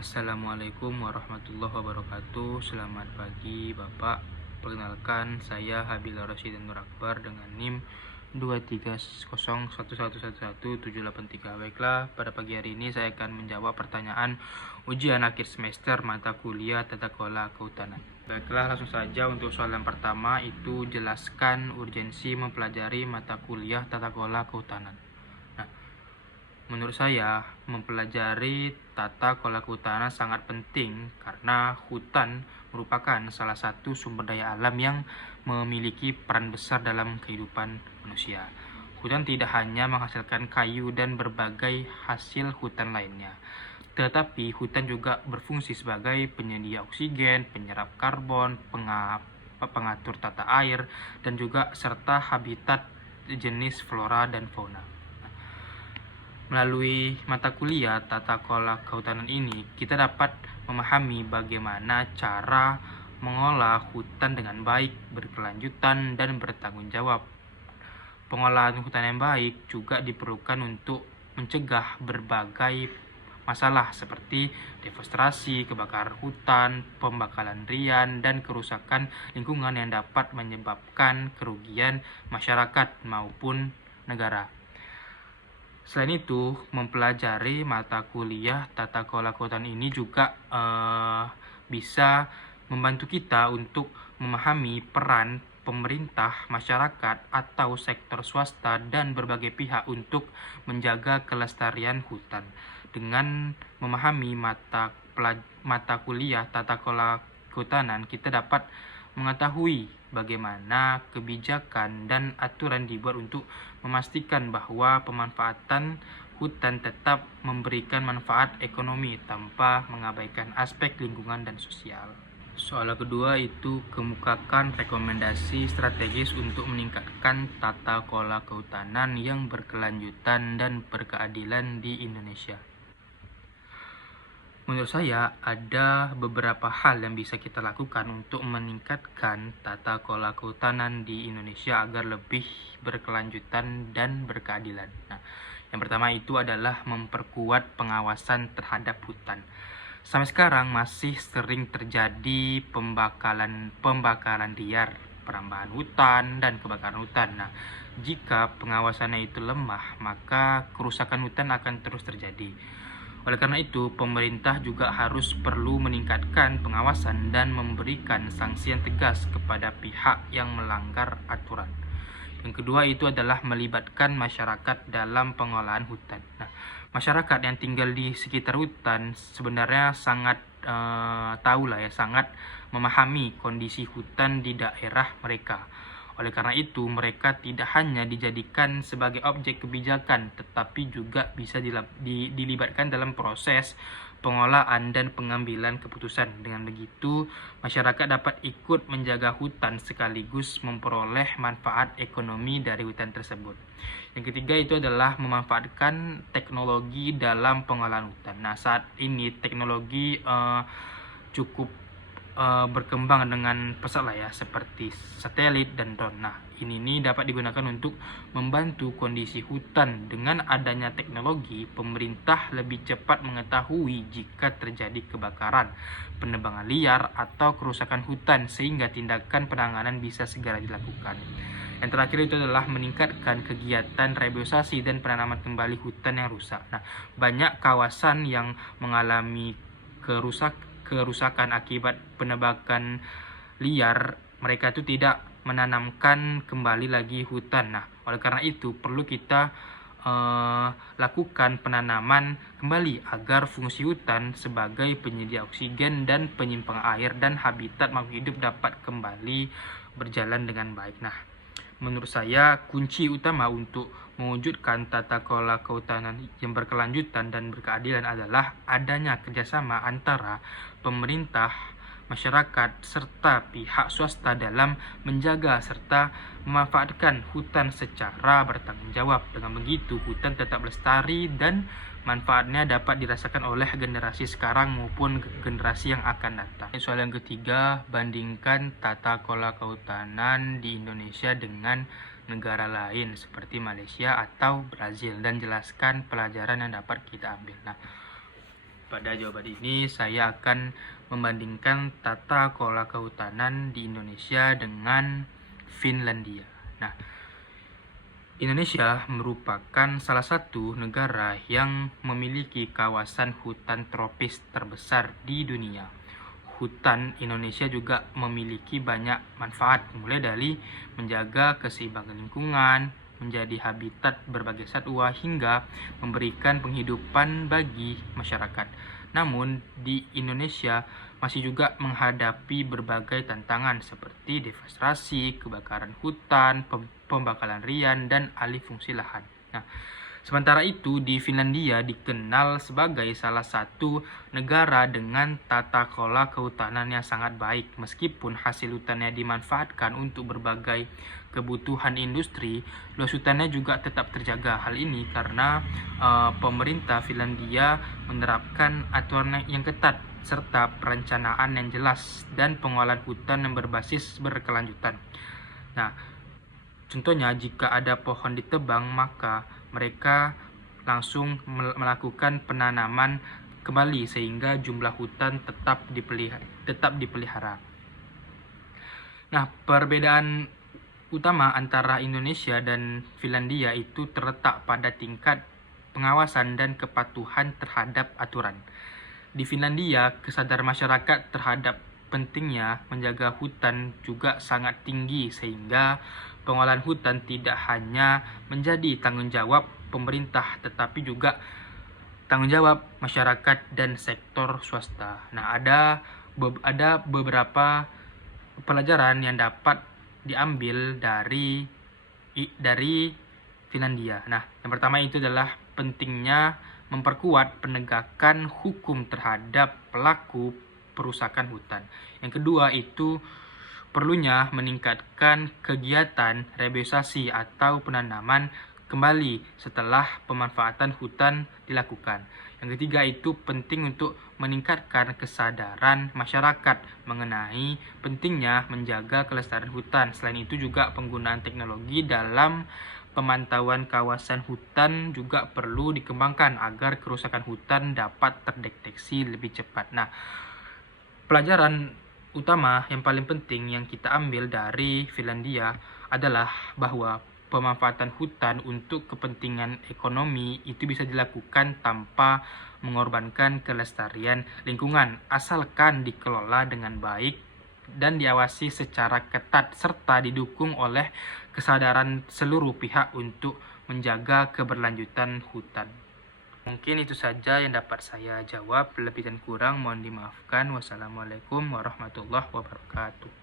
Assalamualaikum warahmatullahi wabarakatuh. Selamat pagi Bapak. Perkenalkan, saya Habila Rosyidan Nur Akbar dengan NIM 23011111783. Baiklah, pada pagi hari ini saya akan menjawab pertanyaan ujian akhir semester mata kuliah Tata Kelola Kehutanan. Baiklah, langsung saja untuk soalan pertama, itu jelaskan urgensi mempelajari mata kuliah Tata Kelola Kehutanan. Menurut saya, mempelajari tata kelola kehutanan sangat penting karena hutan merupakan salah satu sumber daya alam yang memiliki peran besar dalam kehidupan manusia. Hutan tidak hanya menghasilkan kayu dan berbagai hasil hutan lainnya, tetapi hutan juga berfungsi sebagai penyedia oksigen, penyerap karbon, pengatur tata air, dan juga serta habitat jenis flora dan fauna. Melalui mata kuliah Tata Kelola Kehutanan ini, kita dapat memahami bagaimana cara mengolah hutan dengan baik, berkelanjutan, dan bertanggung jawab. Pengolahan hutan yang baik juga diperlukan untuk mencegah berbagai masalah seperti deforestasi, kebakaran hutan, pembakaran rian, dan kerusakan lingkungan yang dapat menyebabkan kerugian masyarakat maupun negara. Selain itu, mempelajari mata kuliah Tata Kelola Kehutanan ini juga bisa membantu kita untuk memahami peran pemerintah, masyarakat, atau sektor swasta dan berbagai pihak untuk menjaga kelestarian hutan. Dengan memahami mata kuliah Tata Kelola Kehutanan, kita dapat mengetahui bagaimana kebijakan dan aturan dibuat untuk memastikan bahwa pemanfaatan hutan tetap memberikan manfaat ekonomi tanpa mengabaikan aspek lingkungan dan sosial. Soal kedua itu kemukakan rekomendasi strategis untuk meningkatkan tata kelola kehutanan yang berkelanjutan dan berkeadilan di Indonesia. Menurut saya, ada beberapa hal yang bisa kita lakukan untuk meningkatkan tata kelola kehutanan di Indonesia agar lebih berkelanjutan dan berkeadilan. Nah, yang pertama itu adalah memperkuat pengawasan terhadap hutan. Sampai sekarang masih sering terjadi pembakaran liar, perambahan hutan, dan kebakaran hutan. Nah, jika pengawasannya itu lemah, maka kerusakan hutan akan terus terjadi. Oleh karena itu, pemerintah juga harus perlu meningkatkan pengawasan dan memberikan sanksi yang tegas kepada pihak yang melanggar aturan. Yang kedua itu adalah melibatkan masyarakat dalam pengolahan hutan. Nah, masyarakat yang tinggal di sekitar hutan sebenarnya sangat sangat memahami kondisi hutan di daerah mereka. Oleh karena itu, mereka tidak hanya dijadikan sebagai objek kebijakan, tetapi juga bisa dilibatkan dalam proses pengolahan dan pengambilan keputusan. Dengan begitu, masyarakat dapat ikut menjaga hutan sekaligus memperoleh manfaat ekonomi dari hutan tersebut. Yang ketiga itu adalah memanfaatkan teknologi dalam pengolahan hutan. Nah, saat ini teknologi cukup berkembang dengan pesat lah ya, seperti satelit dan drone. Nah, ini dapat digunakan untuk membantu kondisi hutan. Dengan adanya teknologi, pemerintah lebih cepat mengetahui jika terjadi kebakaran, penebangan liar, atau kerusakan hutan sehingga tindakan penanganan bisa segera dilakukan. Yang terakhir itu adalah meningkatkan kegiatan reboisasi dan penanaman kembali hutan yang rusak. Nah, banyak kawasan yang mengalami kerusakan akibat penebangan liar, mereka itu tidak menanamkan kembali lagi hutan. Nah, oleh karena itu perlu kita lakukan penanaman kembali agar fungsi hutan sebagai penyedia oksigen dan penyimpang air dan habitat makhluk hidup dapat kembali berjalan dengan baik. Nah, menurut saya kunci utama untuk mewujudkan tata kelola kehutanan yang berkelanjutan dan berkeadilan adalah adanya kerjasama antara pemerintah, masyarakat, serta pihak swasta dalam menjaga serta memanfaatkan hutan secara bertanggung jawab. Dengan begitu, hutan tetap lestari dan manfaatnya dapat dirasakan oleh generasi sekarang maupun generasi yang akan datang. Soal yang ketiga, bandingkan tata kelola kehutanan di Indonesia dengan negara lain seperti Malaysia atau Brazil dan jelaskan pelajaran yang dapat kita ambil. Nah, pada jawaban ini saya akan membandingkan tata kelola kehutanan di Indonesia dengan Finlandia. Nah, Indonesia merupakan salah satu negara yang memiliki kawasan hutan tropis terbesar di dunia. Hutan Indonesia juga memiliki banyak manfaat, mulai dari menjaga keseimbangan lingkungan, menjadi habitat berbagai satwa, hingga memberikan penghidupan bagi masyarakat. Namun, di Indonesia masih juga menghadapi berbagai tantangan seperti deforestasi, kebakaran hutan, pembakaran rian, dan alih fungsi lahan. Nah, sementara itu di Finlandia dikenal sebagai salah satu negara dengan tata kelola kehutanan yang sangat baik. Meskipun hasil hutannya dimanfaatkan untuk berbagai kebutuhan industri, luas hutannya juga tetap terjaga. Hal ini karena pemerintah Finlandia menerapkan aturan yang ketat serta perencanaan yang jelas dan pengolahan hutan yang berbasis berkelanjutan. Nah, contohnya jika ada pohon ditebang, maka mereka langsung melakukan penanaman kembali sehingga jumlah hutan tetap dipelihara. Nah, perbedaan utama antara Indonesia dan Finlandia itu terletak pada tingkat pengawasan dan kepatuhan terhadap aturan. Di Finlandia, kesadaran masyarakat terhadap pentingnya menjaga hutan juga sangat tinggi, sehingga pengolahan hutan tidak hanya menjadi tanggung jawab pemerintah tetapi juga tanggung jawab masyarakat dan sektor swasta. Nah, ada beberapa pelajaran yang dapat diambil dari Finlandia. Nah, yang pertama itu adalah pentingnya memperkuat penegakan hukum terhadap pelaku perusakan hutan. Yang kedua itu perlunya meningkatkan kegiatan reboisasi atau penanaman kembali setelah pemanfaatan hutan dilakukan. Yang ketiga itu penting untuk meningkatkan kesadaran masyarakat mengenai pentingnya menjaga kelestarian hutan. Selain itu juga penggunaan teknologi dalam pemantauan kawasan hutan juga perlu dikembangkan agar kerusakan hutan dapat terdeteksi lebih cepat. Nah, pelajaran utama yang paling penting yang kita ambil dari Finlandia adalah bahwa pemanfaatan hutan untuk kepentingan ekonomi itu bisa dilakukan tanpa mengorbankan kelestarian lingkungan, asalkan dikelola dengan baik dan diawasi secara ketat serta didukung oleh kesadaran seluruh pihak untuk menjaga keberlanjutan hutan. Mungkin itu saja yang dapat saya jawab. Lebih dan kurang mohon dimaafkan. Wassalamualaikum warahmatullahi wabarakatuh.